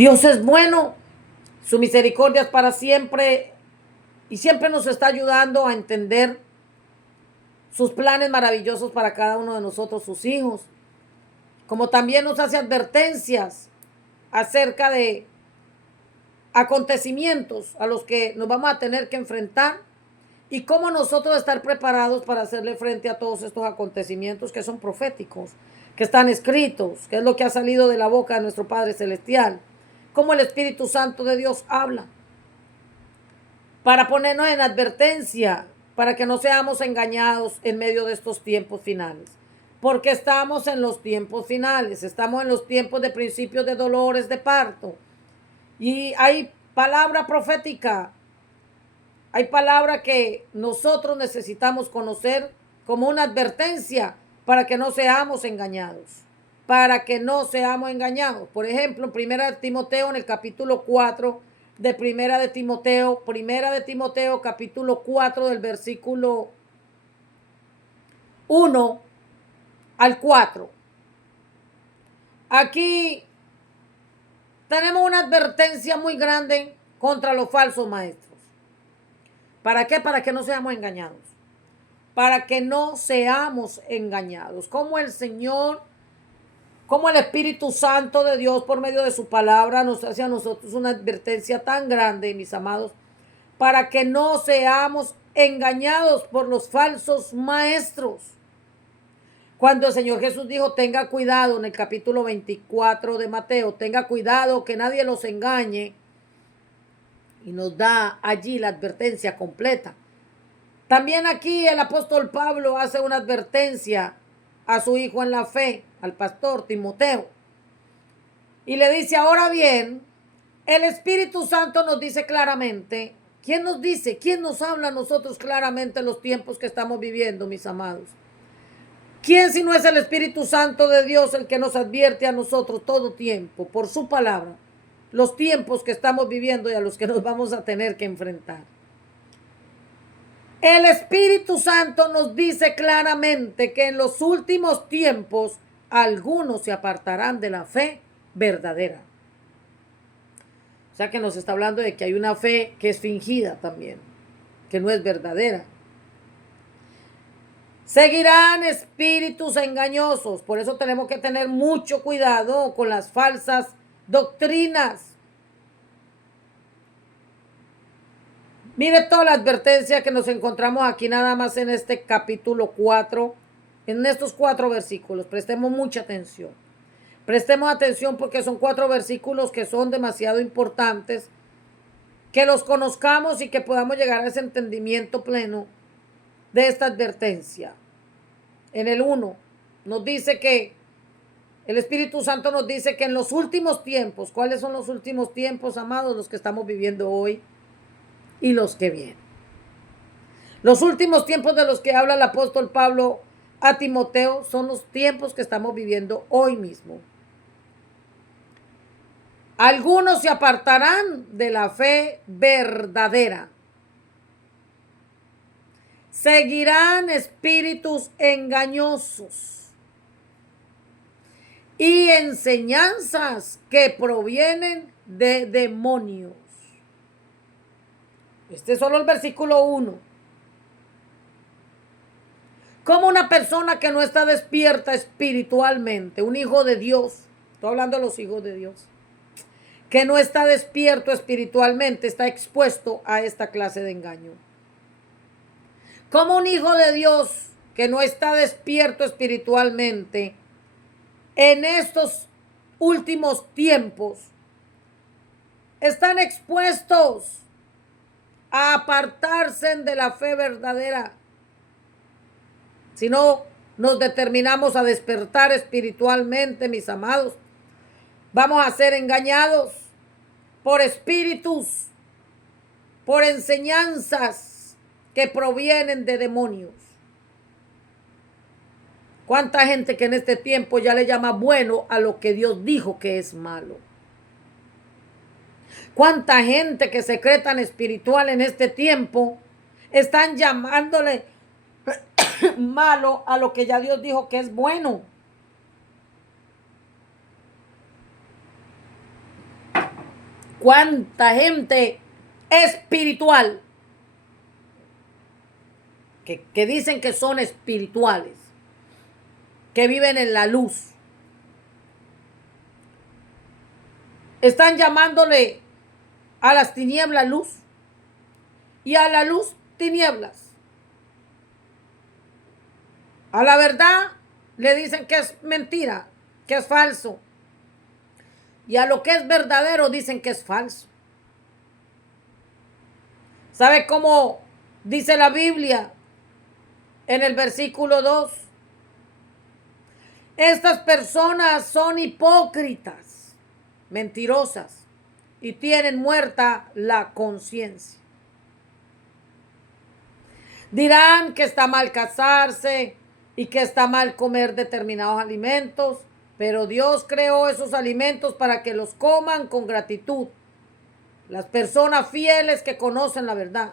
Dios es bueno, su misericordia es para siempre y siempre nos está ayudando a entender sus planes maravillosos para cada uno de nosotros, sus hijos. Como también nos hace advertencias acerca de acontecimientos a los que nos vamos a tener que enfrentar y cómo nosotros estar preparados para hacerle frente a todos estos acontecimientos que son proféticos, que están escritos, que es lo que ha salido de la boca de nuestro Padre Celestial, cómo el Espíritu Santo de Dios habla, para ponernos en advertencia, para que no seamos engañados en medio de estos tiempos finales. Porque estamos en los tiempos finales, estamos en los tiempos de principios de dolores de parto. Y hay palabra profética, hay palabra que nosotros necesitamos conocer como una advertencia para que no seamos engañados. Para que no seamos engañados. Por ejemplo, en Primera de Timoteo, en el capítulo 4 de Primera de Timoteo, capítulo 4 del versículo 1 al 4. Aquí tenemos una advertencia muy grande contra los falsos maestros. ¿Para qué? Para que no seamos engañados. Para que no seamos engañados. Como el Señor, como el Espíritu Santo de Dios por medio de su palabra nos hace a nosotros una advertencia tan grande, mis amados, para que no seamos engañados por los falsos maestros. Cuando el Señor Jesús dijo, tenga cuidado, en el capítulo 24 de Mateo, tenga cuidado que nadie los engañe, y nos da allí la advertencia completa. También aquí el apóstol Pablo hace una advertencia a su hijo en la fe, al pastor Timoteo, y le dice, ahora bien, el Espíritu Santo nos dice claramente, ¿quién nos dice? ¿Quién nos habla a nosotros claramente en los tiempos que estamos viviendo, mis amados? ¿Quién si no es el Espíritu Santo de Dios el que nos advierte a nosotros todo tiempo, por su palabra, los tiempos que estamos viviendo y a los que nos vamos a tener que enfrentar? El Espíritu Santo nos dice claramente que en los últimos tiempos algunos se apartarán de la fe verdadera. O sea que nos está hablando de que hay una fe que es fingida también, que no es verdadera. Seguirán espíritus engañosos. Por eso tenemos que tener mucho cuidado con las falsas doctrinas. Mire toda la advertencia que nos encontramos aquí nada más en este capítulo 4, en estos 4 versículos. Prestemos mucha atención. Prestemos atención porque son 4 versículos que son demasiado importantes, que los conozcamos y que podamos llegar a ese entendimiento pleno de esta advertencia. En el 1 nos dice que el Espíritu Santo nos dice que en los últimos tiempos, ¿cuáles son los últimos tiempos, amados? Los que estamos viviendo hoy y los que vienen. Los últimos tiempos de los que habla el apóstol Pablo a Timoteo son los tiempos que estamos viviendo hoy mismo. Algunos se apartarán de la fe verdadera. Seguirán espíritus engañosos y enseñanzas que provienen de demonios. Este es solo el versículo 1. Como una persona que no está despierta espiritualmente, un hijo de Dios, estoy hablando de los hijos de Dios, que no está despierto espiritualmente, está expuesto a esta clase de engaño. Como un hijo de Dios que no está despierto espiritualmente, en estos últimos tiempos, están expuestos a apartarse de la fe verdadera. Si no nos determinamos a despertar espiritualmente, mis amados, vamos a ser engañados por espíritus, por enseñanzas que provienen de demonios. ¿Cuánta gente que en este tiempo ya le llama bueno a lo que Dios dijo que es malo? ¿Cuánta gente que se cree tan espiritual en este tiempo están llamándole malo a lo que ya Dios dijo que es bueno? cuánta gente espiritual que dicen que son espirituales, que viven en la luz, están llamándole a las tinieblas luz y a la luz tinieblas. A la verdad le dicen que es mentira, que es falso. Y a lo que es verdadero dicen que es falso. ¿Sabe cómo dice la Biblia en el versículo 2? Estas personas son hipócritas, mentirosas, y tienen muerta la conciencia. Dirán que está mal casarse y que está mal comer determinados alimentos, pero Dios creó esos alimentos para que los coman con gratitud. Las personas fieles que conocen la verdad,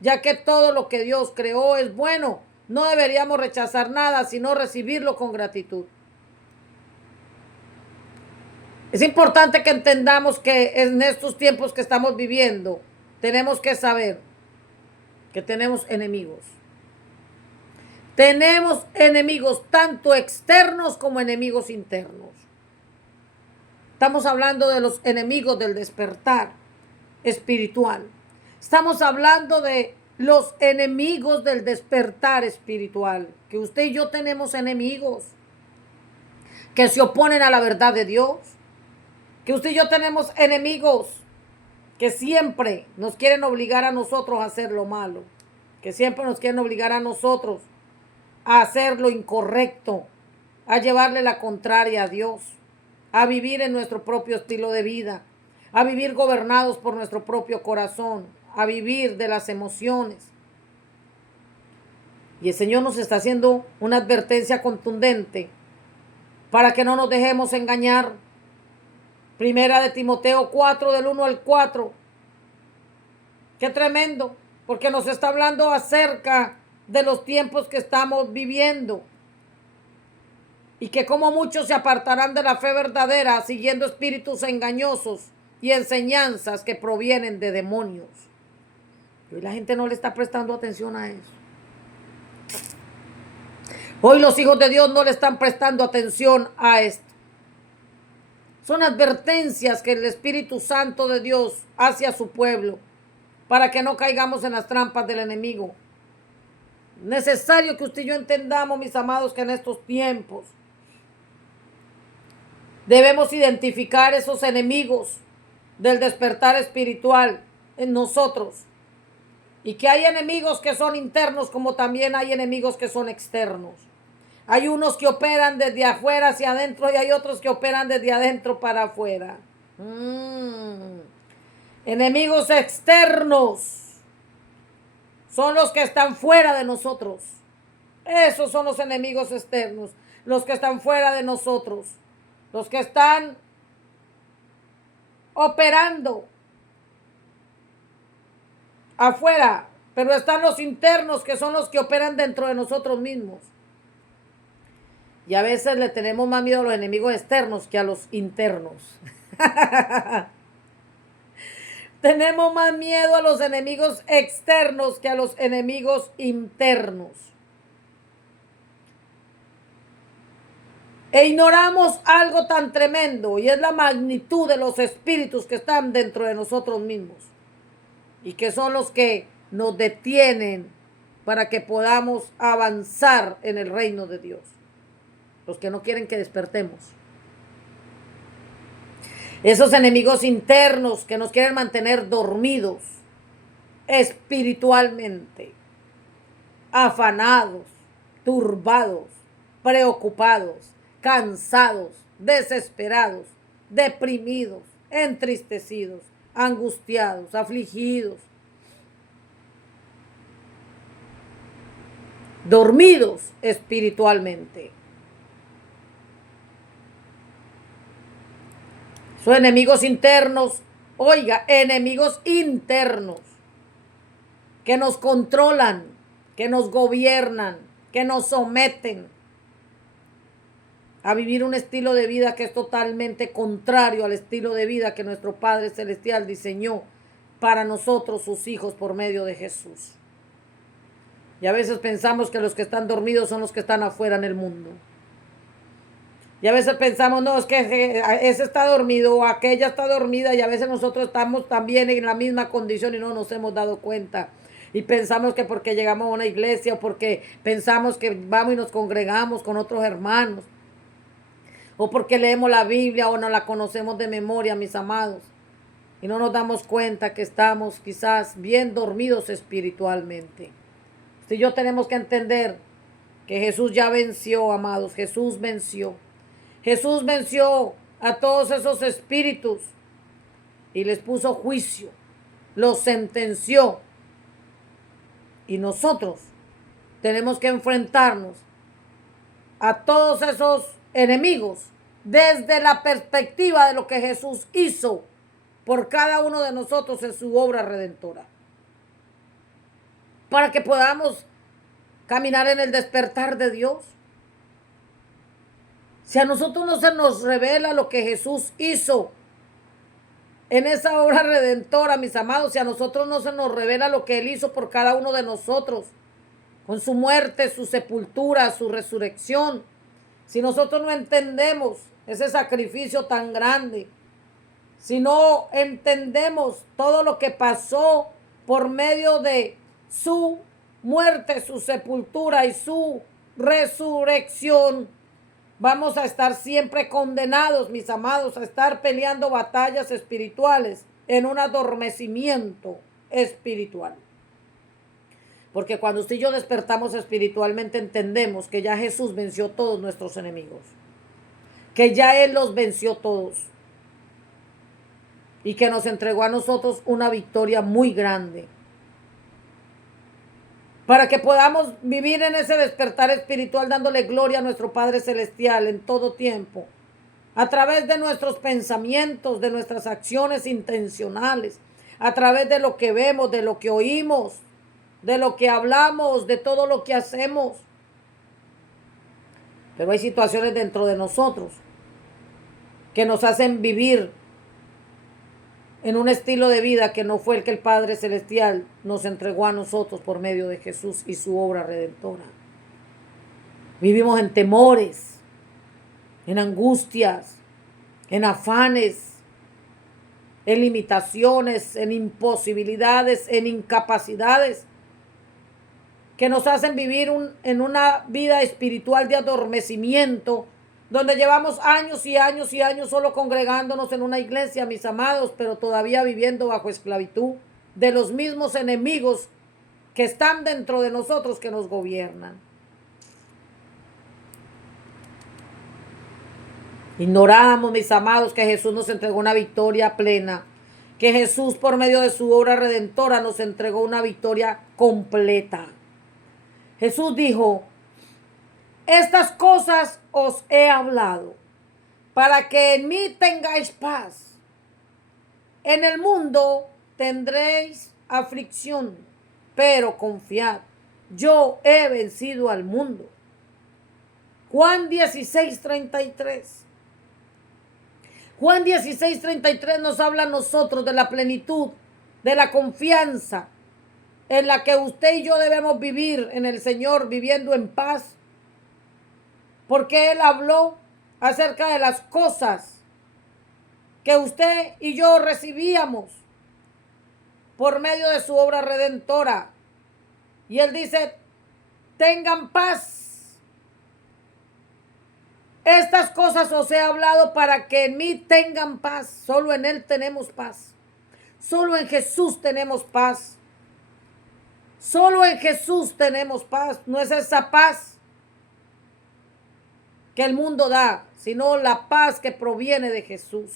ya que todo lo que Dios creó es bueno, no deberíamos rechazar nada, sino recibirlo con gratitud. Es importante que entendamos que en estos tiempos que estamos viviendo, tenemos que saber que tenemos enemigos. Tenemos enemigos tanto externos como enemigos internos. Estamos hablando de los enemigos del despertar espiritual. Estamos hablando de los enemigos del despertar espiritual. Que usted y yo tenemos enemigos que se oponen a la verdad de Dios. Que usted y yo tenemos enemigos que siempre nos quieren obligar a nosotros a hacer lo malo. Que siempre nos quieren obligar a nosotros a hacer lo incorrecto, a llevarle la contraria a Dios, a vivir en nuestro propio estilo de vida, a vivir gobernados por nuestro propio corazón, a vivir de las emociones. Y el Señor nos está haciendo una advertencia contundente para que no nos dejemos engañar. Primera de Timoteo 4, del 1 al 4. Qué tremendo, porque nos está hablando acerca de los tiempos que estamos viviendo. Y que como muchos se apartarán de la fe verdadera, siguiendo espíritus engañosos y enseñanzas que provienen de demonios. Hoy la gente no le está prestando atención a eso. Hoy los hijos de Dios no le están prestando atención a esto. Son advertencias que el Espíritu Santo de Dios hace a su pueblo para que no caigamos en las trampas del enemigo. Necesario que usted y yo entendamos, mis amados, que en estos tiempos debemos identificar esos enemigos del despertar espiritual en nosotros. Y que hay enemigos que son internos como también hay enemigos que son externos. Hay unos que operan desde afuera hacia adentro y hay otros que operan desde adentro para afuera. Enemigos externos son los que están fuera de nosotros. Esos son los enemigos externos, los que están fuera de nosotros, los que están operando afuera, pero están los internos que son los que operan dentro de nosotros mismos. Y a veces le tenemos más miedo a los enemigos externos que a los internos. Tenemos más miedo a los enemigos externos que a los enemigos internos. E ignoramos algo tan tremendo y es la magnitud de los espíritus que están dentro de nosotros mismos y que son los que nos detienen para que podamos avanzar en el reino de Dios. Los que no quieren que despertemos. Esos enemigos internos que nos quieren mantener dormidos espiritualmente, afanados, turbados, preocupados, cansados, desesperados, deprimidos, entristecidos, angustiados, afligidos, dormidos espiritualmente. Son enemigos internos, oiga, enemigos internos que nos controlan, que nos gobiernan, que nos someten. a vivir un estilo de vida que es totalmente contrario al estilo de vida que nuestro Padre Celestial diseñó para nosotros, sus hijos, por medio de Jesús. Y a veces pensamos que los que están dormidos son los que están afuera en el mundo. Y a veces pensamos, no, es que ese está dormido o aquella está dormida, y a veces nosotros estamos también en la misma condición y no nos hemos dado cuenta. Y pensamos que porque llegamos a una iglesia o porque pensamos que vamos y nos congregamos con otros hermanos o porque leemos la Biblia o no la conocemos de memoria, mis amados, y no nos damos cuenta que estamos quizás bien dormidos espiritualmente. Si yo tenemos que entender que Jesús ya venció, amados, Jesús venció. Jesús venció a todos esos espíritus y les puso juicio, los sentenció. Y nosotros tenemos que enfrentarnos a todos esos enemigos desde la perspectiva de lo que Jesús hizo por cada uno de nosotros en su obra redentora. Para que podamos caminar en el despertar de Dios. Si a nosotros no se nos revela lo que Jesús hizo en esa obra redentora, mis amados, si a nosotros no se nos revela lo que Él hizo por cada uno de nosotros, con su muerte, su sepultura, su resurrección, si nosotros no entendemos ese sacrificio tan grande, si no entendemos todo lo que pasó por medio de su muerte, su sepultura y su resurrección, vamos a estar siempre condenados, mis amados, a estar peleando batallas espirituales en un adormecimiento espiritual. Porque cuando usted y yo despertamos espiritualmente, entendemos que ya Jesús venció todos nuestros enemigos, que ya Él los venció todos y que nos entregó a nosotros una victoria muy grande. Para que podamos vivir en ese despertar espiritual dándole gloria a nuestro Padre Celestial en todo tiempo, a través de nuestros pensamientos, de nuestras acciones intencionales, a través de lo que vemos, de lo que oímos, de lo que hablamos, de todo lo que hacemos. Pero hay situaciones dentro de nosotros que nos hacen vivir en un estilo de vida que no fue el que el Padre Celestial nos entregó a nosotros por medio de Jesús y su obra redentora. Vivimos en temores, en angustias, en afanes, en limitaciones, en imposibilidades, en incapacidades que nos hacen vivir en una vida espiritual de adormecimiento, donde llevamos años y años y años solo congregándonos en una iglesia, mis amados, pero todavía viviendo bajo esclavitud de los mismos enemigos que están dentro de nosotros, que nos gobiernan. Ignoramos, mis amados, que Jesús nos entregó una victoria plena, que Jesús por medio de su obra redentora nos entregó una victoria completa. Jesús dijo: estas cosas os he hablado para que en mí tengáis paz. En el mundo tendréis aflicción, pero confiad, yo he vencido al mundo. Juan 16:33. Juan 16:33 nos habla a nosotros de la plenitud, de la confianza en la que usted y yo debemos vivir en el Señor, viviendo en paz. Porque Él habló acerca de las cosas que usted y yo recibíamos por medio de su obra redentora. Y Él dice: tengan paz. Estas cosas os he hablado para que en mí tengan paz. Solo en Él tenemos paz. Solo en Jesús tenemos paz. Solo en Jesús tenemos paz. No es esa paz que el mundo da, sino la paz que proviene de Jesús.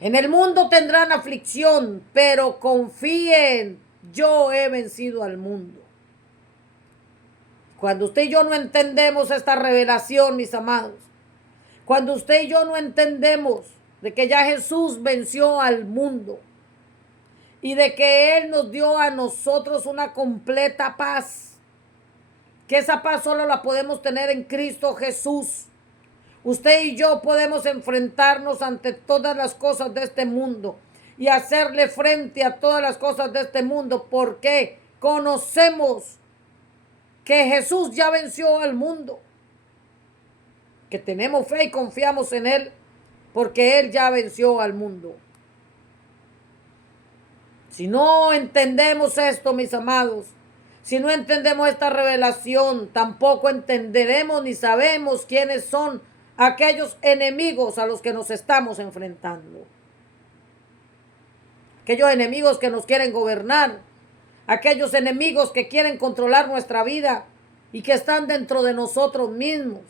En el mundo tendrán aflicción, pero confíen, yo he vencido al mundo. Cuando usted y yo no entendemos esta revelación, mis amados, cuando usted y yo no entendemos de que ya Jesús venció al mundo y de que Él nos dio a nosotros una completa paz, que esa paz solo la podemos tener en Cristo Jesús. Usted y yo podemos enfrentarnos ante todas las cosas de este mundo y hacerle frente a todas las cosas de este mundo porque conocemos que Jesús ya venció al mundo, que tenemos fe y confiamos en Él porque Él ya venció al mundo. Si no entendemos esto, mis amados, si no entendemos esta revelación, tampoco entenderemos ni sabemos quiénes son aquellos enemigos a los que nos estamos enfrentando. Aquellos enemigos que nos quieren gobernar, aquellos enemigos que quieren controlar nuestra vida y que están dentro de nosotros mismos.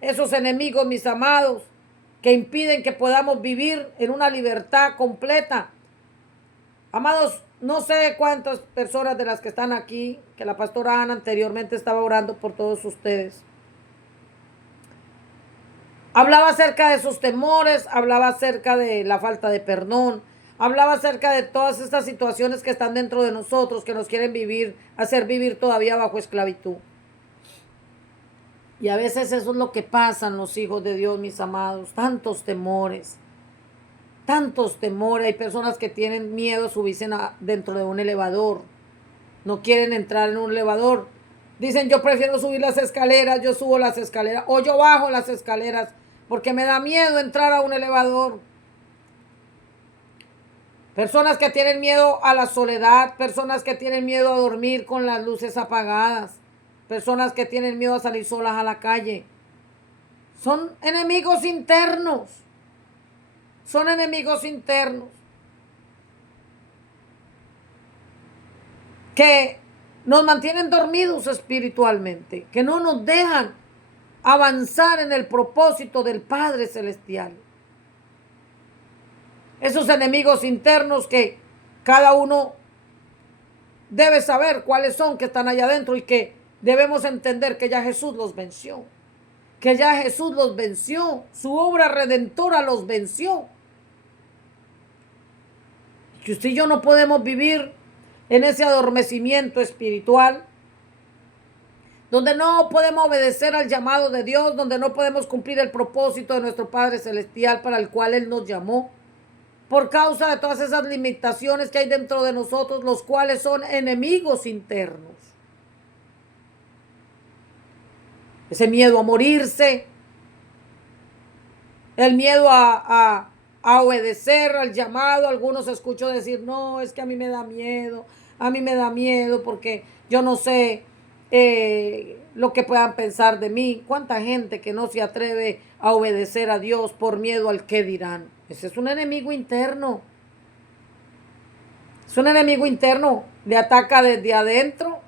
Esos enemigos, mis amados, que impiden que podamos vivir en una libertad completa. Amados, no sé cuántas personas de las que están aquí, que la pastora Ana anteriormente estaba orando por todos ustedes. Hablaba acerca de sus temores, hablaba acerca de la falta de perdón, hablaba acerca de todas estas situaciones que están dentro de nosotros, que nos quieren hacer vivir todavía bajo esclavitud. Y a veces eso es lo que pasan los hijos de Dios, mis amados, tantos temores. Hay personas que tienen miedo a subirse dentro de un elevador, no quieren entrar en un elevador. Dicen, yo prefiero subir las escaleras, yo subo las escaleras o yo bajo las escaleras porque me da miedo entrar a un elevador. Personas que tienen miedo a la soledad, personas que tienen miedo a dormir con las luces apagadas, personas que tienen miedo a salir solas a la calle. Son enemigos internos. Son enemigos internos que nos mantienen dormidos espiritualmente, que no nos dejan avanzar en el propósito del Padre Celestial. Esos enemigos internos que cada uno debe saber cuáles son, que están allá adentro y que debemos entender que ya Jesús los venció. Que ya Jesús los venció. Su obra redentora los venció. Que usted y yo no podemos vivir en ese adormecimiento espiritual, donde no podemos obedecer al llamado de Dios, donde no podemos cumplir el propósito de nuestro Padre Celestial para el cual Él nos llamó, por causa de todas esas limitaciones que hay dentro de nosotros, los cuales son enemigos internos. Ese miedo a morirse, el miedo a obedecer al llamado. Algunos escucho decir, no, es que a mí me da miedo porque yo no sé lo que puedan pensar de mí. ¿Cuánta gente que no se atreve a obedecer a Dios por miedo al qué dirán? Ese es un enemigo interno. Es un enemigo interno, le ataca desde adentro.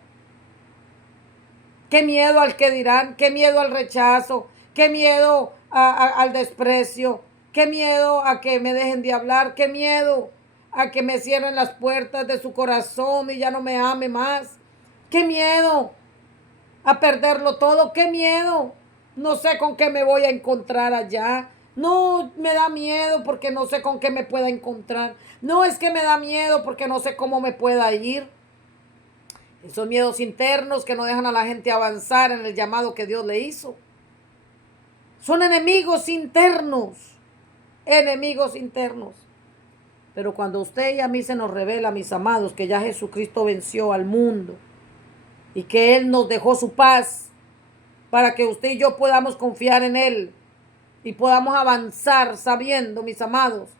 Qué miedo al qué dirán, qué miedo al rechazo, qué miedo al desprecio, qué miedo a que me dejen de hablar, qué miedo a que me cierren las puertas de su corazón y ya no me ame más. Qué miedo a perderlo todo, qué miedo. No sé con qué me voy a encontrar allá. No, me da miedo porque no sé con qué me pueda encontrar. No, es que me da miedo porque no sé cómo me pueda ir. Esos miedos internos que no dejan a la gente avanzar en el llamado que Dios le hizo. Son enemigos internos. Enemigos internos. Pero cuando usted y a mí se nos revela, mis amados, que ya Jesucristo venció al mundo y que Él nos dejó su paz para que usted y yo podamos confiar en Él y podamos avanzar sabiendo, mis amados,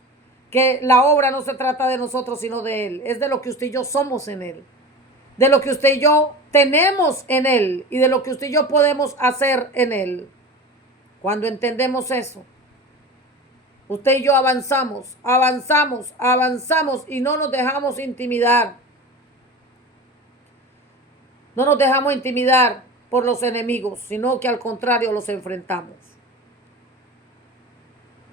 que la obra no se trata de nosotros sino de Él. Es de lo que usted y yo somos en Él, de lo que usted y yo tenemos en Él y de lo que usted y yo podemos hacer en Él. Cuando entendemos eso, usted y yo avanzamos y no nos dejamos intimidar. No nos dejamos intimidar por los enemigos, sino que al contrario los enfrentamos.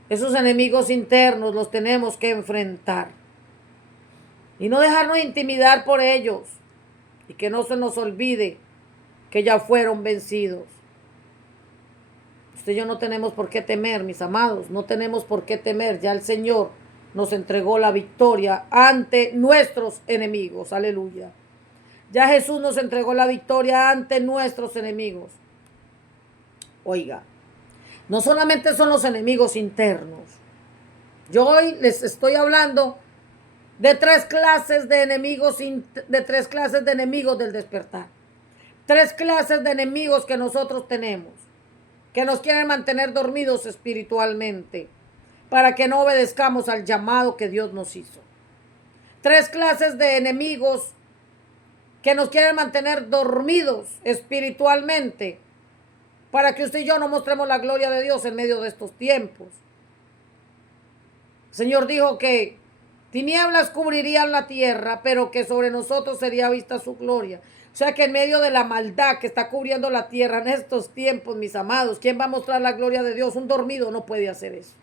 Esos enemigos internos los tenemos que enfrentar. Y no dejarnos intimidar por ellos. Y que no se nos olvide que ya fueron vencidos. Usted y yo no tenemos por qué temer, mis amados. No tenemos por qué temer. Ya el Señor nos entregó la victoria ante nuestros enemigos. Aleluya. Ya Jesús nos entregó la victoria ante nuestros enemigos. Oiga, no solamente son los enemigos internos. Yo hoy les estoy hablando de tres clases de enemigos, del despertar. Tres clases de enemigos que nosotros tenemos, que nos quieren mantener dormidos espiritualmente, para que no obedezcamos al llamado que Dios nos hizo. Tres clases de enemigos que nos quieren mantener dormidos espiritualmente, para que usted y yo no mostremos la gloria de Dios en medio de estos tiempos. El Señor dijo que tinieblas cubrirían la tierra, pero que sobre nosotros sería vista su gloria. O sea que en medio de la maldad que está cubriendo la tierra en estos tiempos, mis amados, ¿quién va a mostrar la gloria de Dios? Un dormido no puede hacer eso.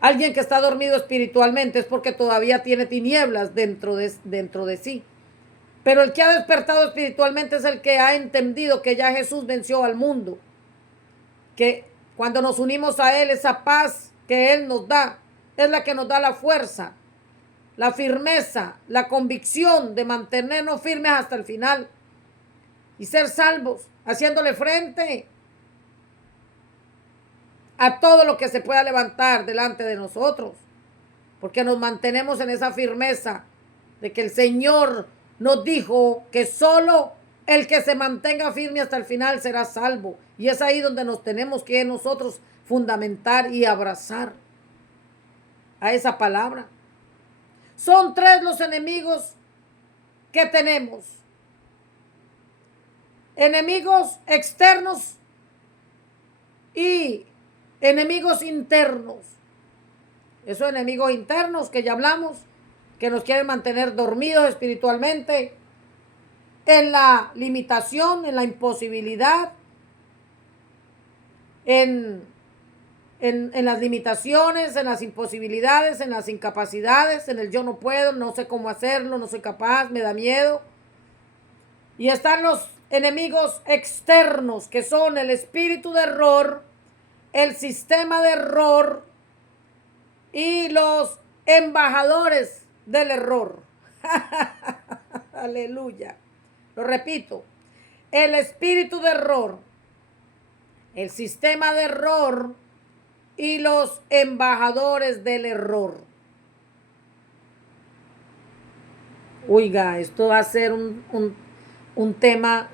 Alguien que está dormido espiritualmente es porque todavía tiene tinieblas dentro de sí. Pero el que ha despertado espiritualmente es el que ha entendido que ya Jesús venció al mundo. Que cuando nos unimos a Él, esa paz que Él nos da es la que nos da la fuerza, la firmeza, la convicción de mantenernos firmes hasta el final y ser salvos, haciéndole frente a todo lo que se pueda levantar delante de nosotros, porque nos mantenemos en esa firmeza de que el Señor nos dijo que solo el que se mantenga firme hasta el final será salvo. Y es ahí donde nos tenemos que nosotros fundamentar y abrazar a esa palabra. Son tres los enemigos que tenemos. Enemigos externos y enemigos internos. Esos enemigos internos que ya hablamos, que nos quieren mantener dormidos espiritualmente, en la limitación, en la imposibilidad, en las limitaciones, en las imposibilidades, en las incapacidades, en el yo no puedo, no sé cómo hacerlo, no soy capaz, me da miedo. Y están los enemigos externos, que son el espíritu de error, el sistema de error y los embajadores del error. Aleluya. Lo repito, el espíritu de error, el sistema de error y los embajadores del error. Oiga, esto va a ser un tema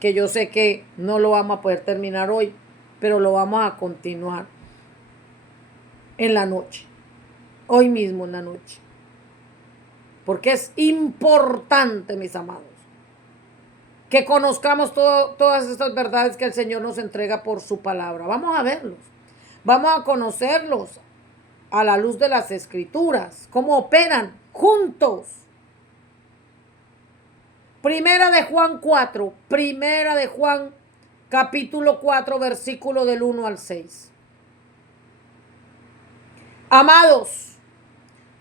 que yo sé que no lo vamos a poder terminar hoy, pero lo vamos a continuar en la noche, hoy mismo en la noche, porque es importante, mis amados, que conozcamos todas estas verdades que el Señor nos entrega por su palabra. Vamos a verlos, vamos a conocerlos a la luz de las Escrituras, cómo operan juntos. Primera de Juan 4, Primera de Juan capítulo 4, versículo del 1 al 6. Amados,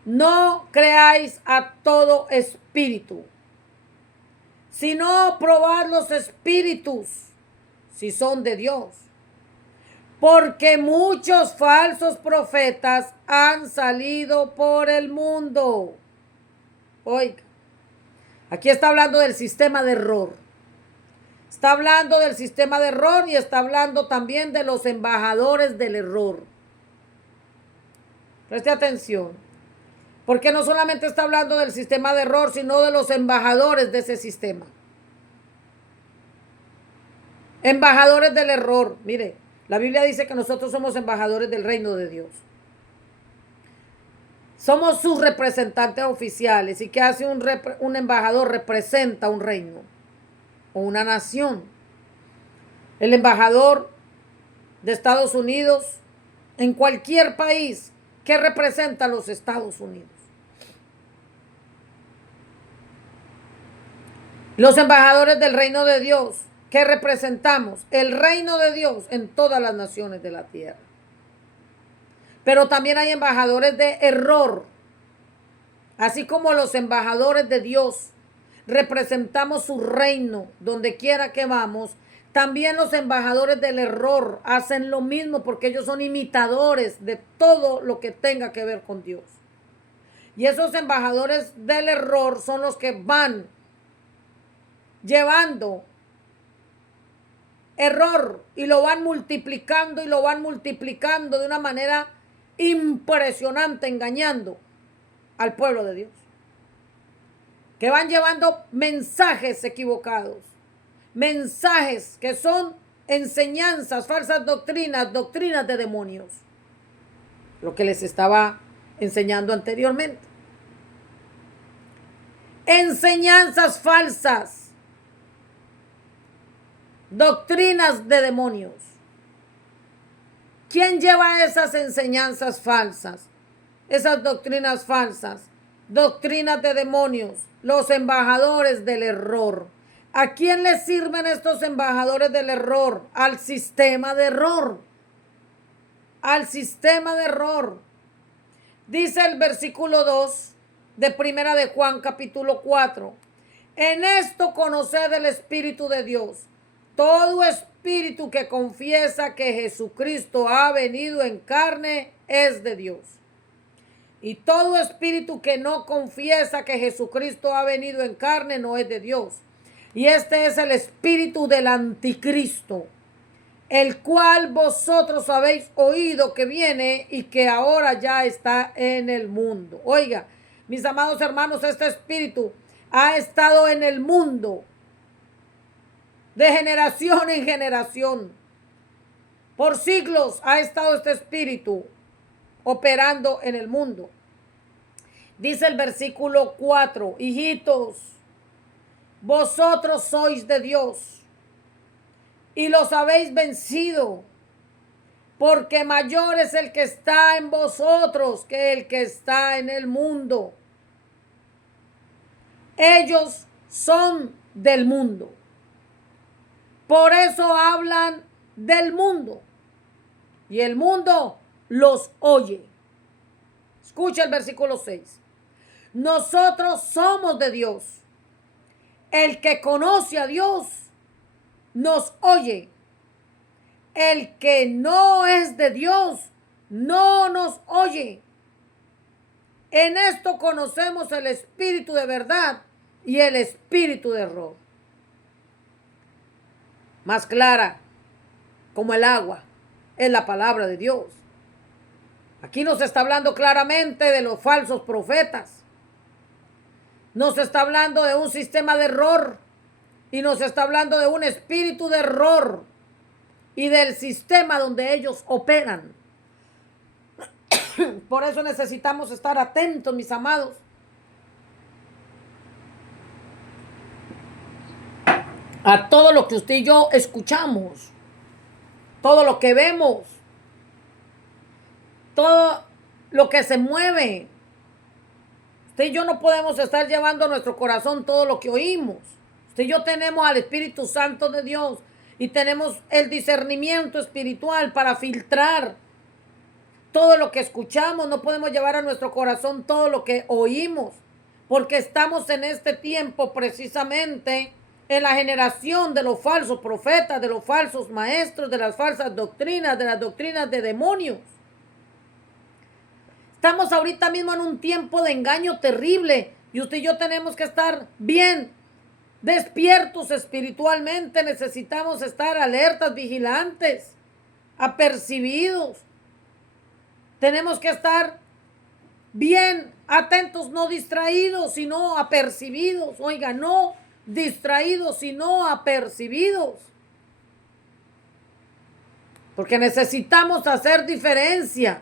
no creáis a todo espíritu, sino probad los espíritus si son de Dios, porque muchos falsos profetas han salido por el mundo. Oiga, aquí está hablando del sistema de error. Está hablando del sistema de error y está hablando también de los embajadores del error. Preste atención, porque no solamente está hablando del sistema de error, sino de los embajadores de ese sistema. Embajadores del error. Mire, la Biblia dice que nosotros somos embajadores del reino de Dios. Somos sus representantes oficiales. ¿Y qué hace un embajador? Representa un reino o una nación. El embajador de Estados Unidos en cualquier país, ¿qué representa a los Estados Unidos? Los embajadores del reino de Dios, ¿qué representamos? El reino de Dios en todas las naciones de la tierra. Pero también hay embajadores de error, así como los embajadores de Dios representamos su reino donde quiera que vamos. También los embajadores del error hacen lo mismo, porque ellos son imitadores de todo lo que tenga que ver con Dios. Y esos embajadores del error son los que van llevando error y lo van multiplicando y lo van multiplicando de una manera impresionante, engañando al pueblo de Dios. Que van llevando mensajes equivocados, mensajes que son enseñanzas, falsas doctrinas, doctrinas de demonios. Lo que les estaba enseñando anteriormente. Enseñanzas falsas, doctrinas de demonios. ¿Quién lleva esas enseñanzas falsas? Esas doctrinas falsas, doctrinas de demonios, los embajadores del error. ¿A quién les sirven estos embajadores del error? Al sistema de error. Al sistema de error. Dice el versículo 2 de Primera de Juan, capítulo 4. En esto conoced el Espíritu de Dios. Todo espíritu que confiesa que Jesucristo ha venido en carne es de Dios. Y todo espíritu que no confiesa que Jesucristo ha venido en carne no es de Dios. Y este es el espíritu del anticristo, el cual vosotros habéis oído que viene y que ahora ya está en el mundo. Oiga, mis amados hermanos, este espíritu ha estado en el mundo de generación en generación. Por siglos ha estado este espíritu operando en el mundo. Dice el versículo 4, hijitos, vosotros sois de Dios y los habéis vencido, porque mayor es el que está en vosotros que el que está en el mundo. Ellos son del mundo. Por eso hablan del mundo. Y el mundo los oye. Escucha el versículo 6. Nosotros somos de Dios. El que conoce a Dios nos oye. El que no es de Dios no nos oye. En esto conocemos el espíritu de verdad y el espíritu de error. Más clara como el agua es la palabra de Dios. Aquí nos está hablando claramente de los falsos profetas. Nos está hablando de un sistema de error y nos está hablando de un espíritu de error y del sistema donde ellos operan. Por eso necesitamos estar atentos, mis amados. A todo lo que usted y yo escuchamos, todo lo que vemos, todo lo que se mueve. Usted y yo no podemos estar llevando a nuestro corazón todo lo que oímos. Usted y yo tenemos al Espíritu Santo de Dios y tenemos el discernimiento espiritual para filtrar todo lo que escuchamos. No podemos llevar a nuestro corazón todo lo que oímos, porque estamos en este tiempo precisamente en la generación de los falsos profetas, de los falsos maestros, de las falsas doctrinas, de las doctrinas de demonios. Estamos ahorita mismo en un tiempo de engaño terrible y usted y yo tenemos que estar bien despiertos espiritualmente. Necesitamos estar alertas, vigilantes, apercibidos. Tenemos que estar bien atentos, no distraídos, sino apercibidos. Oiga, no distraídos, sino apercibidos. Porque necesitamos hacer diferencia,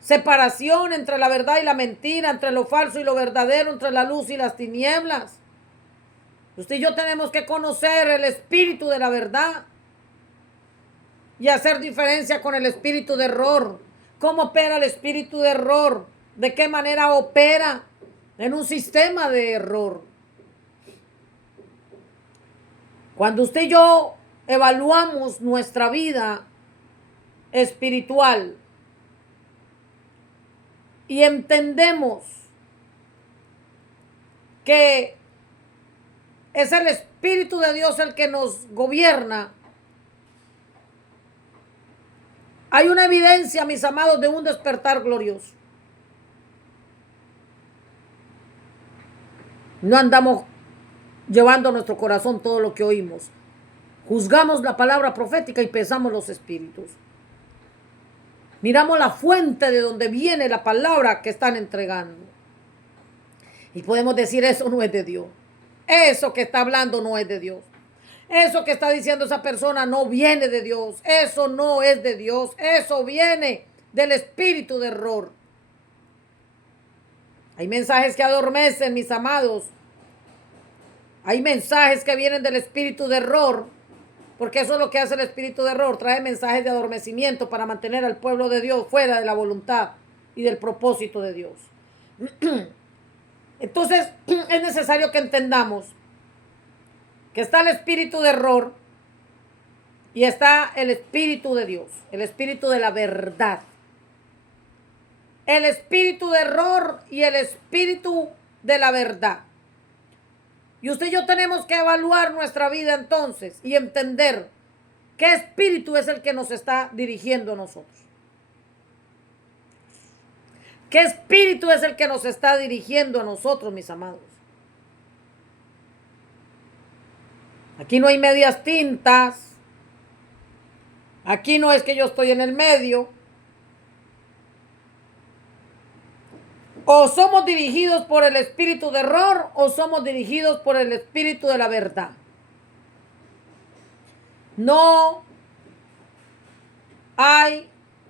separación entre la verdad y la mentira, entre lo falso y lo verdadero, entre la luz y las tinieblas. Usted y yo tenemos que conocer el espíritu de la verdad y hacer diferencia con el espíritu de error. ¿Cómo opera el espíritu de error? ¿De qué manera opera en un sistema de error? Cuando usted y yo evaluamos nuestra vida espiritual y entendemos que es el Espíritu de Dios el que nos gobierna, hay una evidencia, mis amados, de un despertar glorioso. No andamos llevando a nuestro corazón todo lo que oímos. Juzgamos la palabra profética y pesamos los espíritus. Miramos la fuente de donde viene la palabra que están entregando. Y podemos decir, eso no es de Dios. Eso que está hablando no es de Dios. Eso que está diciendo esa persona no viene de Dios. Eso no es de Dios. Eso viene del espíritu de error. Hay mensajes que adormecen, mis amados. Hay mensajes que vienen del espíritu de error. Porque eso es lo que hace el espíritu de error. Trae mensajes de adormecimiento para mantener al pueblo de Dios fuera de la voluntad y del propósito de Dios. Entonces es necesario que entendamos que está el espíritu de error y está el espíritu de Dios, el espíritu de la verdad. El espíritu de error y el espíritu de la verdad. Y usted y yo tenemos que evaluar nuestra vida entonces y entender qué espíritu es el que nos está dirigiendo a nosotros. ¿Qué espíritu es el que nos está dirigiendo a nosotros, mis amados? Aquí no hay medias tintas. Aquí no es que yo estoy en el medio. O somos dirigidos por el espíritu de error o somos dirigidos por el espíritu de la verdad. No hay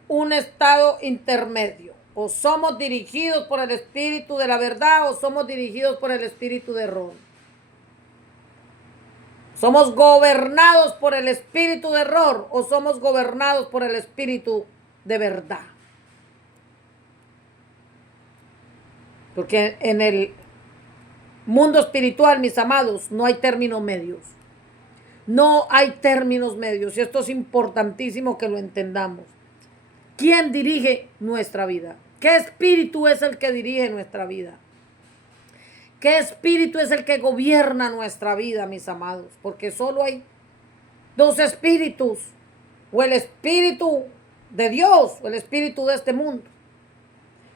un estado intermedio. O somos dirigidos por el espíritu de la verdad o somos dirigidos por el espíritu de error. ¿Somos gobernados por el espíritu de error o somos gobernados por el espíritu de verdad? Porque en el mundo espiritual, mis amados, no hay términos medios. No hay términos medios. Y esto es importantísimo que lo entendamos. ¿Quién dirige nuestra vida? ¿Qué espíritu es el que dirige nuestra vida? ¿Qué espíritu es el que gobierna nuestra vida, mis amados? Porque solo hay dos espíritus. O el espíritu de Dios o el espíritu de este mundo.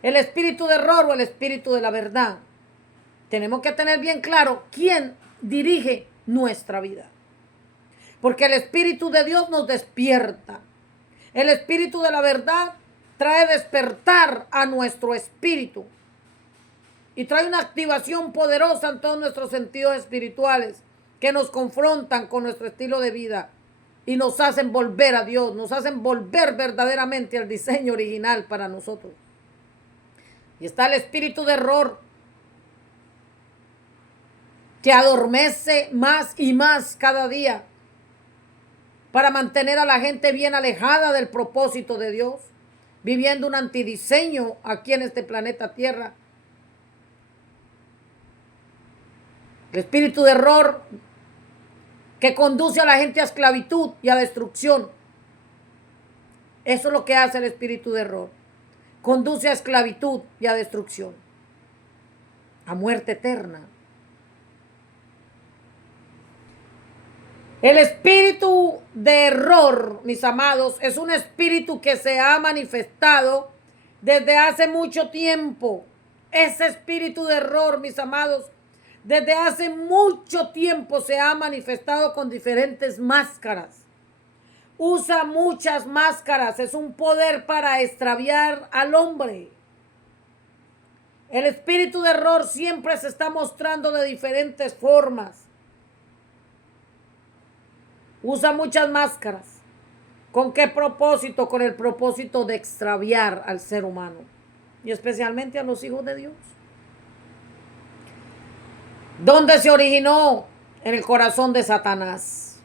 El espíritu de error o el espíritu de la verdad. Tenemos que tener bien claro quién dirige nuestra vida. Porque el espíritu de Dios nos despierta. El espíritu de la verdad trae despertar a nuestro espíritu. Y trae una activación poderosa en todos nuestros sentidos espirituales que nos confrontan con nuestro estilo de vida y nos hacen volver a Dios, nos hacen volver verdaderamente al diseño original para nosotros. Y está el espíritu de error que adormece más y más cada día para mantener a la gente bien alejada del propósito de Dios, viviendo un antidiseño aquí en este planeta Tierra. El espíritu de error que conduce a la gente a esclavitud y a destrucción. Eso es lo que hace el espíritu de error. Conduce a esclavitud y a destrucción, a muerte eterna. El espíritu de error, mis amados, es un espíritu que se ha manifestado desde hace mucho tiempo. Ese espíritu de error, mis amados, desde hace mucho tiempo se ha manifestado con diferentes máscaras. Usa muchas máscaras, es un poder para extraviar al hombre. El espíritu de error siempre se está mostrando de diferentes formas. Usa muchas máscaras. ¿Con qué propósito? Con el propósito de extraviar al ser humano y especialmente a los hijos de Dios. ¿Dónde se originó? En el corazón de Satanás.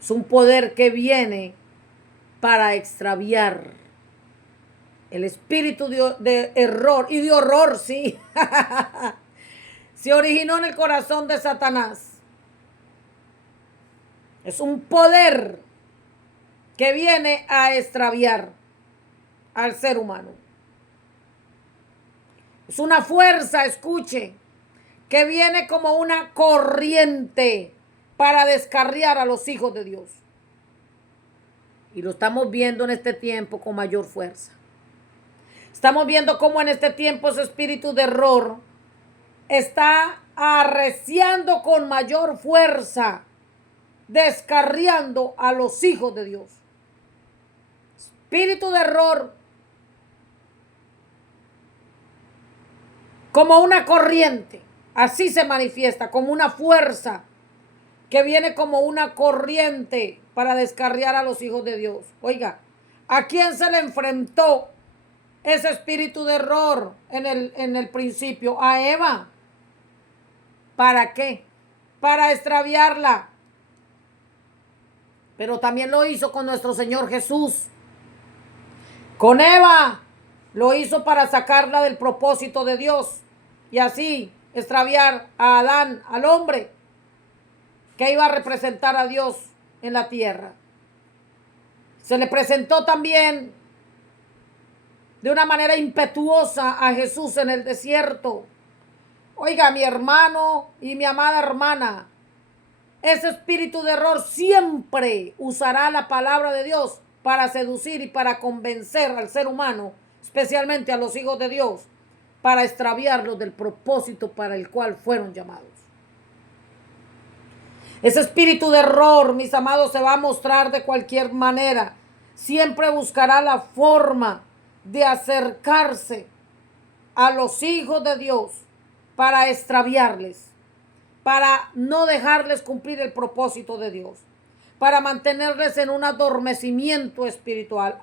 Es un poder que viene para extraviar. El espíritu de error y de horror, sí. Se originó en el corazón de Satanás. Es un poder que viene a extraviar al ser humano. Es una fuerza, escuche, que viene como una corriente para descarriar a los hijos de Dios. Y lo estamos viendo en este tiempo con mayor fuerza. Estamos viendo cómo en este tiempo ese espíritu de error está arreciando con mayor fuerza, descarriando a los hijos de Dios. Espíritu de error, como una corriente, así se manifiesta, como una fuerza que viene como una corriente para descarriar a los hijos de Dios. Oiga, ¿a quién se le enfrentó ese espíritu de error en el principio? A Eva. ¿Para qué? Para extraviarla. Pero también lo hizo con nuestro Señor Jesús. Con Eva lo hizo para sacarla del propósito de Dios y así extraviar a Adán, al hombre que iba a representar a Dios en la tierra. Se le presentó también de una manera impetuosa a Jesús en el desierto. Oiga, mi hermano y mi amada hermana, ese espíritu de error siempre usará la palabra de Dios para seducir y para convencer al ser humano, especialmente a los hijos de Dios, para extraviarlos del propósito para el cual fueron llamados. Ese espíritu de error, mis amados, se va a mostrar de cualquier manera. Siempre buscará la forma de acercarse a los hijos de Dios para extraviarles, para no dejarles cumplir el propósito de Dios, para mantenerles en un adormecimiento espiritual.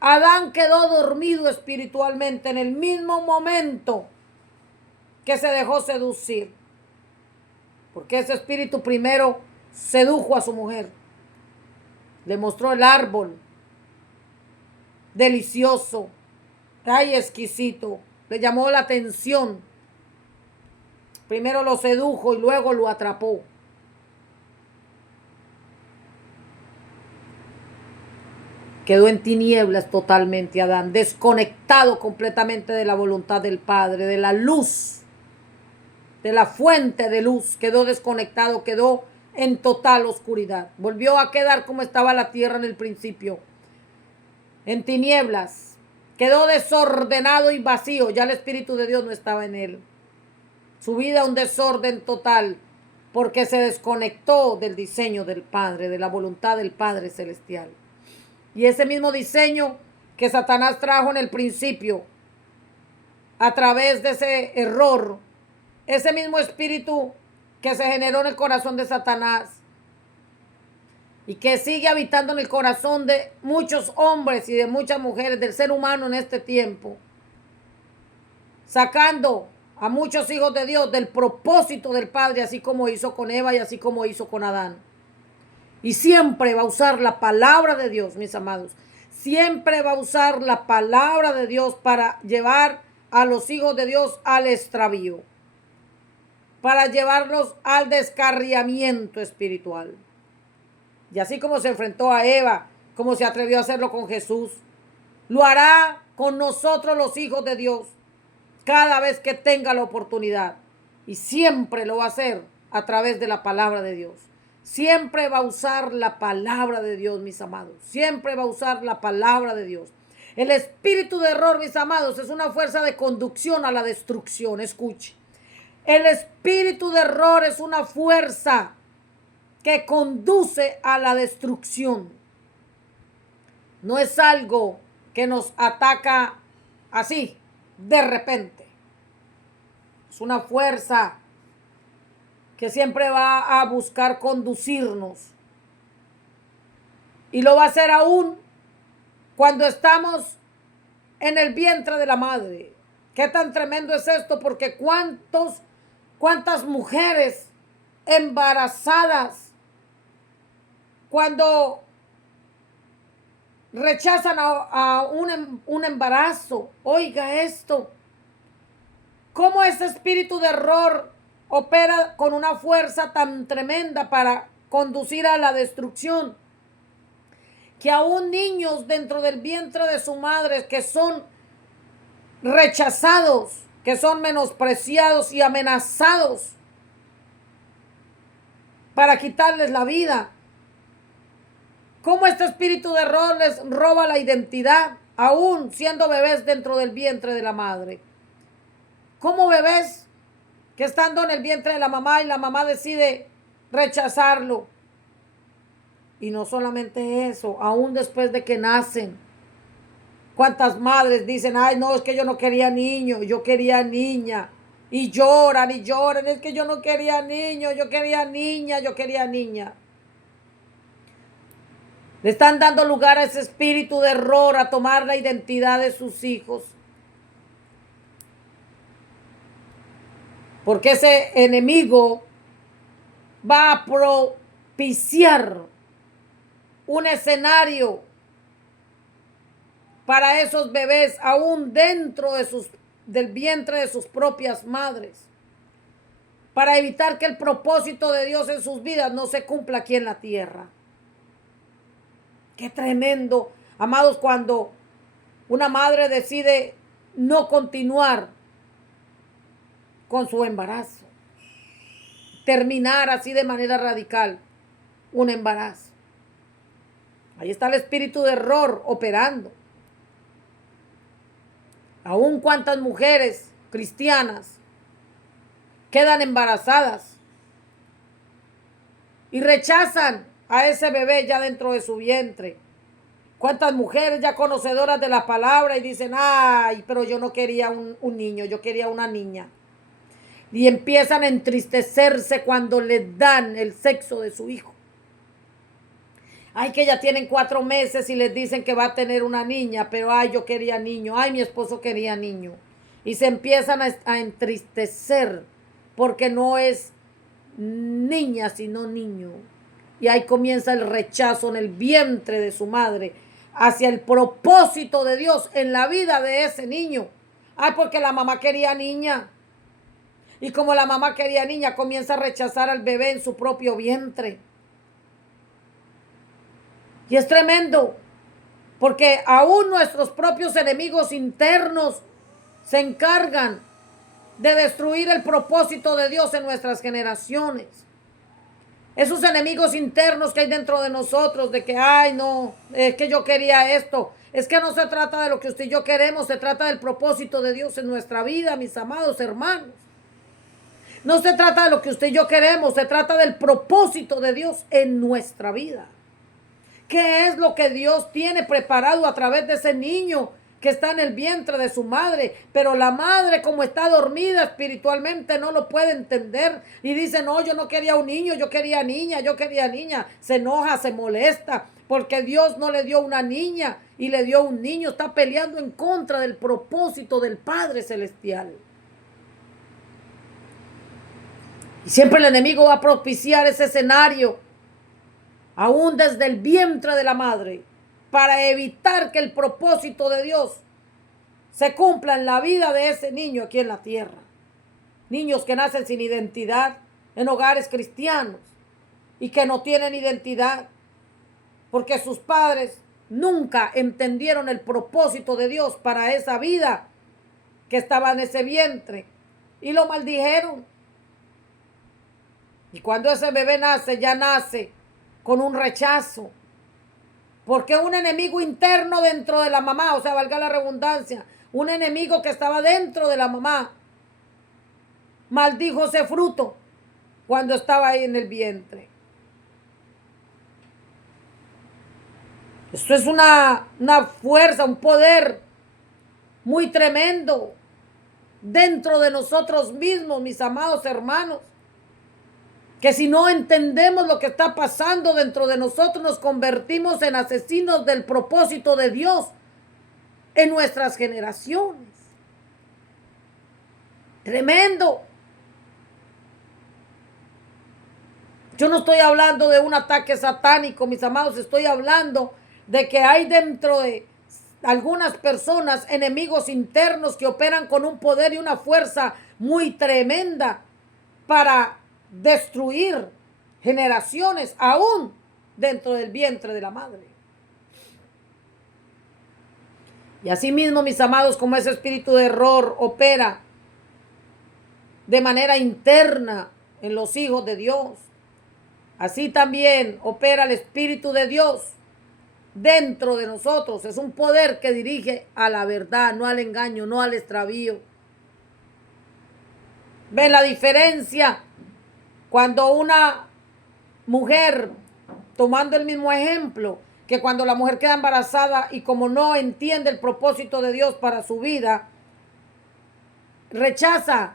Adán quedó dormido espiritualmente en el mismo momento que se dejó seducir, porque ese espíritu primero sedujo a su mujer, le mostró el árbol delicioso, ay, exquisito, le llamó la atención. Primero lo sedujo y luego lo atrapó. Quedó en tinieblas totalmente Adán, desconectado completamente de la voluntad del Padre, de la luz, de la fuente de luz. Quedó desconectado, quedó en total oscuridad. Volvió a quedar como estaba la tierra en el principio, en tinieblas. Quedó desordenado y vacío. Ya el Espíritu de Dios no estaba en él. Su vida un desorden total, porque se desconectó del diseño del Padre, de la voluntad del Padre Celestial. Y ese mismo diseño que Satanás trajo en el principio, a través de ese error, ese mismo espíritu que se generó en el corazón de Satanás y que sigue habitando en el corazón de muchos hombres y de muchas mujeres, del ser humano en este tiempo, sacando a muchos hijos de Dios del propósito del Padre, así como hizo con Eva y así como hizo con Adán. Y siempre va a usar la palabra de Dios, mis amados. Siempre va a usar la palabra de Dios para llevar a los hijos de Dios al extravío, para llevarlos al descarriamiento espiritual. Y así como se enfrentó a Eva, como se atrevió a hacerlo con Jesús, lo hará con nosotros los hijos de Dios cada vez que tenga la oportunidad. Y siempre lo va a hacer a través de la palabra de Dios. Siempre va a usar la palabra de Dios, mis amados. Siempre va a usar la palabra de Dios. El espíritu de error, mis amados, es una fuerza de conducción a la destrucción. Escuche. El espíritu de error es una fuerza que conduce a la destrucción. No es algo que nos ataca así, de repente. Es una fuerza que siempre va a buscar conducirnos. Y lo va a hacer aún cuando estamos en el vientre de la madre. Qué tan tremendo es esto, porque cuántas mujeres embarazadas, cuando rechazan a un embarazo, oiga esto, cómo ese espíritu de error opera con una fuerza tan tremenda para conducir a la destrucción, que aún niños dentro del vientre de su madre que son rechazados, que son menospreciados y amenazados para quitarles la vida. Cómo este espíritu de error les roba la identidad, aún siendo bebés dentro del vientre de la madre. Como bebés que estando en el vientre de la mamá y la mamá decide rechazarlo. Y no solamente eso, aún después de que nacen. ¿Cuántas madres dicen, ay, no, es que yo no quería niño, yo quería niña? Y lloran, es que yo no quería niño, yo quería niña, yo quería niña. Le están dando lugar a ese espíritu de error, a tomar la identidad de sus hijos. Porque ese enemigo va a propiciar un escenario para esos bebés aún dentro de del vientre de sus propias madres, para evitar que el propósito de Dios en sus vidas no se cumpla aquí en la tierra. Qué tremendo, amados, cuando una madre decide no continuar con su embarazo, terminar así de manera radical un embarazo. Ahí está el espíritu de error operando. Aún cuántas mujeres cristianas quedan embarazadas y rechazan a ese bebé ya dentro de su vientre. Cuántas mujeres ya conocedoras de la palabra y dicen, ay, pero yo no quería un niño, yo quería una niña. Y empiezan a entristecerse cuando les dan el sexo de su hijo. Ay, que ya tienen 4 meses y les dicen que va a tener una niña, pero ay, yo quería niño, ay, mi esposo quería niño. Y se empiezan a entristecer porque no es niña, sino niño. Y ahí comienza el rechazo en el vientre de su madre hacia el propósito de Dios en la vida de ese niño. Ay, porque la mamá quería niña. Y como la mamá quería niña, comienza a rechazar al bebé en su propio vientre. Y es tremendo, porque aún nuestros propios enemigos internos se encargan de destruir el propósito de Dios en nuestras generaciones. Esos enemigos internos que hay dentro de nosotros, de que, ay, no, es que yo quería esto. Es que no se trata de lo que usted y yo queremos, se trata del propósito de Dios en nuestra vida, mis amados hermanos. No se trata de lo que usted y yo queremos, se trata del propósito de Dios en nuestra vida. ¿Qué es lo que Dios tiene preparado a través de ese niño que está en el vientre de su madre? Pero la madre, como está dormida espiritualmente, no lo puede entender y dice, no, yo no quería un niño, yo quería niña, yo quería niña. Se enoja, se molesta porque Dios no le dio una niña y le dio un niño. Está peleando en contra del propósito del Padre Celestial. Y siempre el enemigo va a propiciar ese escenario aún desde el vientre de la madre, para evitar que el propósito de Dios se cumpla en la vida de ese niño aquí en la tierra. Niños que nacen sin identidad en hogares cristianos y que no tienen identidad porque sus padres nunca entendieron el propósito de Dios para esa vida que estaba en ese vientre y lo maldijeron. Y cuando ese bebé nace, ya nace con un rechazo, porque un enemigo interno dentro de la mamá, o sea, valga la redundancia, un enemigo que estaba dentro de la mamá, maldijo ese fruto cuando estaba ahí en el vientre. Esto es una fuerza, un poder muy tremendo dentro de nosotros mismos, mis amados hermanos. Que si no entendemos lo que está pasando dentro de nosotros, nos convertimos en asesinos del propósito de Dios en nuestras generaciones. Tremendo. Yo no estoy hablando de un ataque satánico, mis amados, estoy hablando de que hay dentro de algunas personas enemigos internos que operan con un poder y una fuerza muy tremenda para destruir generaciones aún dentro del vientre de la madre. Y así mismo, mis amados, como ese espíritu de error opera de manera interna en los hijos de Dios, así también opera el espíritu de Dios dentro de nosotros. Es un poder que dirige a la verdad, no al engaño, no al extravío. ¿Ven la diferencia? Cuando una mujer, tomando el mismo ejemplo, que cuando la mujer queda embarazada y como no entiende el propósito de Dios para su vida, rechaza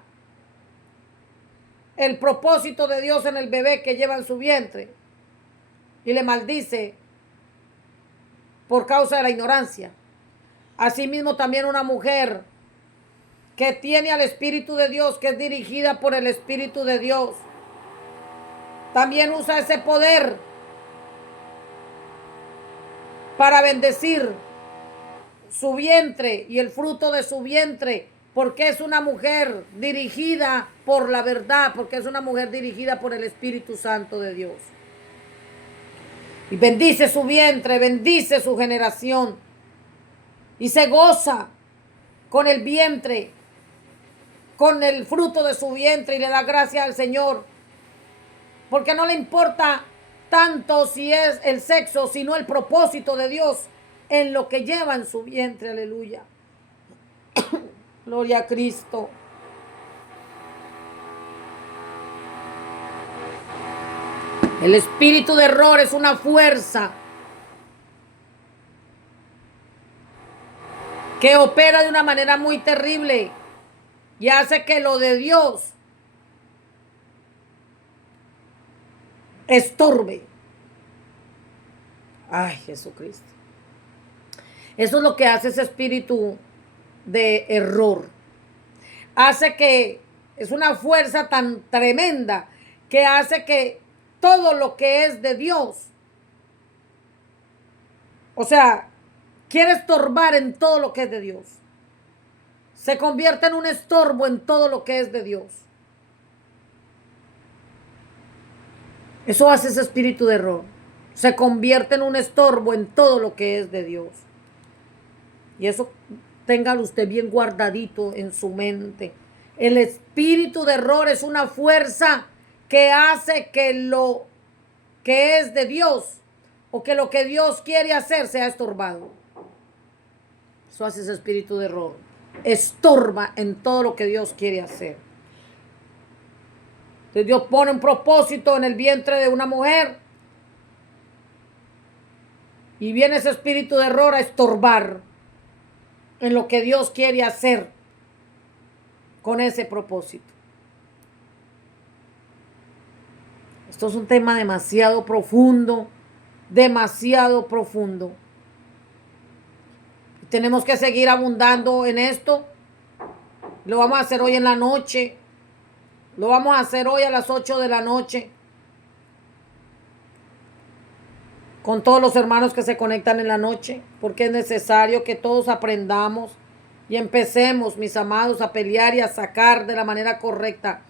el propósito de Dios en el bebé que lleva en su vientre y le maldice por causa de la ignorancia. Asimismo también una mujer que tiene al Espíritu de Dios, que es dirigida por el Espíritu de Dios, también usa ese poder para bendecir su vientre y el fruto de su vientre, porque es una mujer dirigida por la verdad, porque es una mujer dirigida por el Espíritu Santo de Dios. Y bendice su vientre, bendice su generación y se goza con el vientre, con el fruto de su vientre, y le da gracias al Señor, porque no le importa tanto si es el sexo, sino el propósito de Dios en lo que lleva en su vientre. Aleluya. Gloria a Cristo. El espíritu de error es una fuerza que opera de una manera muy terrible y hace que lo de Dios estorbe. Ay, Jesucristo. Eso es lo que hace ese espíritu de error. Hace que es una fuerza tan tremenda que hace que todo lo que es de Dios, o sea, quiere estorbar en todo lo que es de Dios. Se convierte en un estorbo en todo lo que es de Dios. Eso hace ese espíritu de error. Se convierte en un estorbo en todo lo que es de Dios. Y eso téngalo usted bien guardadito en su mente. El espíritu de error es una fuerza que hace que lo que es de Dios o que lo que Dios quiere hacer sea estorbado. Eso hace ese espíritu de error. Estorba en todo lo que Dios quiere hacer. Entonces Dios pone un propósito en el vientre de una mujer y viene ese espíritu de error a estorbar en lo que Dios quiere hacer con ese propósito. Esto es un tema demasiado profundo, demasiado profundo. Tenemos que seguir abundando en esto. Lo vamos a hacer hoy en la noche. Lo vamos a hacer hoy a las 8 de la noche. Con todos los hermanos que se conectan en la noche. Porque es necesario que todos aprendamos y empecemos, mis amados, a pelear y a sacar de la manera correcta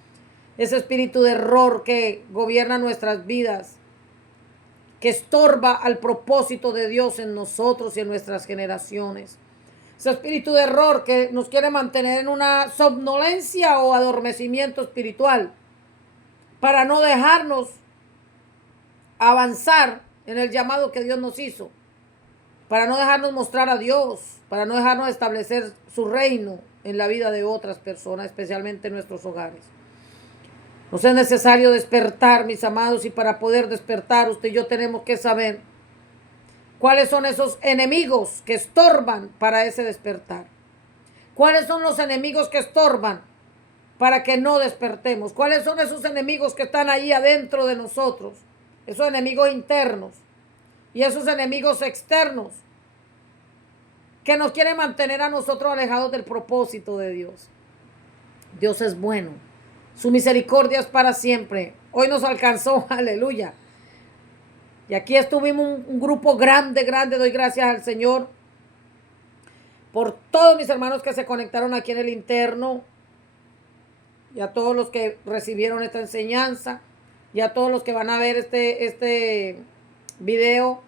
ese espíritu de error que gobierna nuestras vidas, que estorba al propósito de Dios en nosotros y en nuestras generaciones. Ese espíritu de error que nos quiere mantener en una somnolencia o adormecimiento espiritual para no dejarnos avanzar en el llamado que Dios nos hizo, para no dejarnos mostrar a Dios, para no dejarnos establecer su reino en la vida de otras personas, especialmente en nuestros hogares. Nos es necesario despertar, mis amados, y para poder despertar, usted y yo tenemos que saber cuáles son esos enemigos que estorban para ese despertar. ¿Cuáles son los enemigos que estorban para que no despertemos? ¿Cuáles son esos enemigos que están ahí adentro de nosotros? Esos enemigos internos y esos enemigos externos que nos quieren mantener a nosotros alejados del propósito de Dios. Dios es bueno. Su misericordia es para siempre. Hoy nos alcanzó, aleluya. Y aquí estuvimos un grupo grande. Doy gracias al Señor por todos mis hermanos que se conectaron aquí en el interno. Y a todos los que recibieron esta enseñanza. Y a todos los que van a ver este video,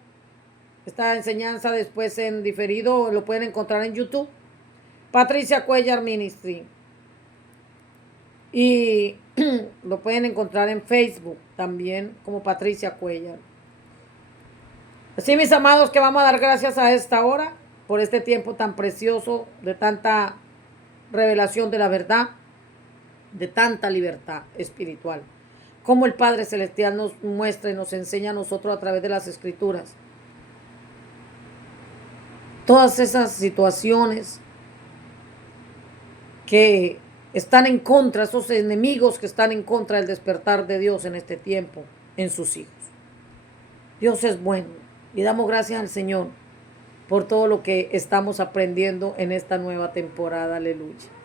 esta enseñanza después en diferido, lo pueden encontrar en YouTube. Patricia Cuellar Ministry. Y lo pueden encontrar en Facebook también como Patricia Cuellar. Así, mis amados, que vamos a dar gracias a esta hora por este tiempo tan precioso de tanta revelación de la verdad. de tanta libertad espiritual. Como el Padre Celestial nos muestra y nos enseña a nosotros a través de las Escrituras. Todas esas situaciones que están en contra, esos enemigos que están en contra del despertar de Dios en este tiempo, en sus hijos. Dios es bueno y damos gracias al Señor por todo lo que estamos aprendiendo en esta nueva temporada. Aleluya.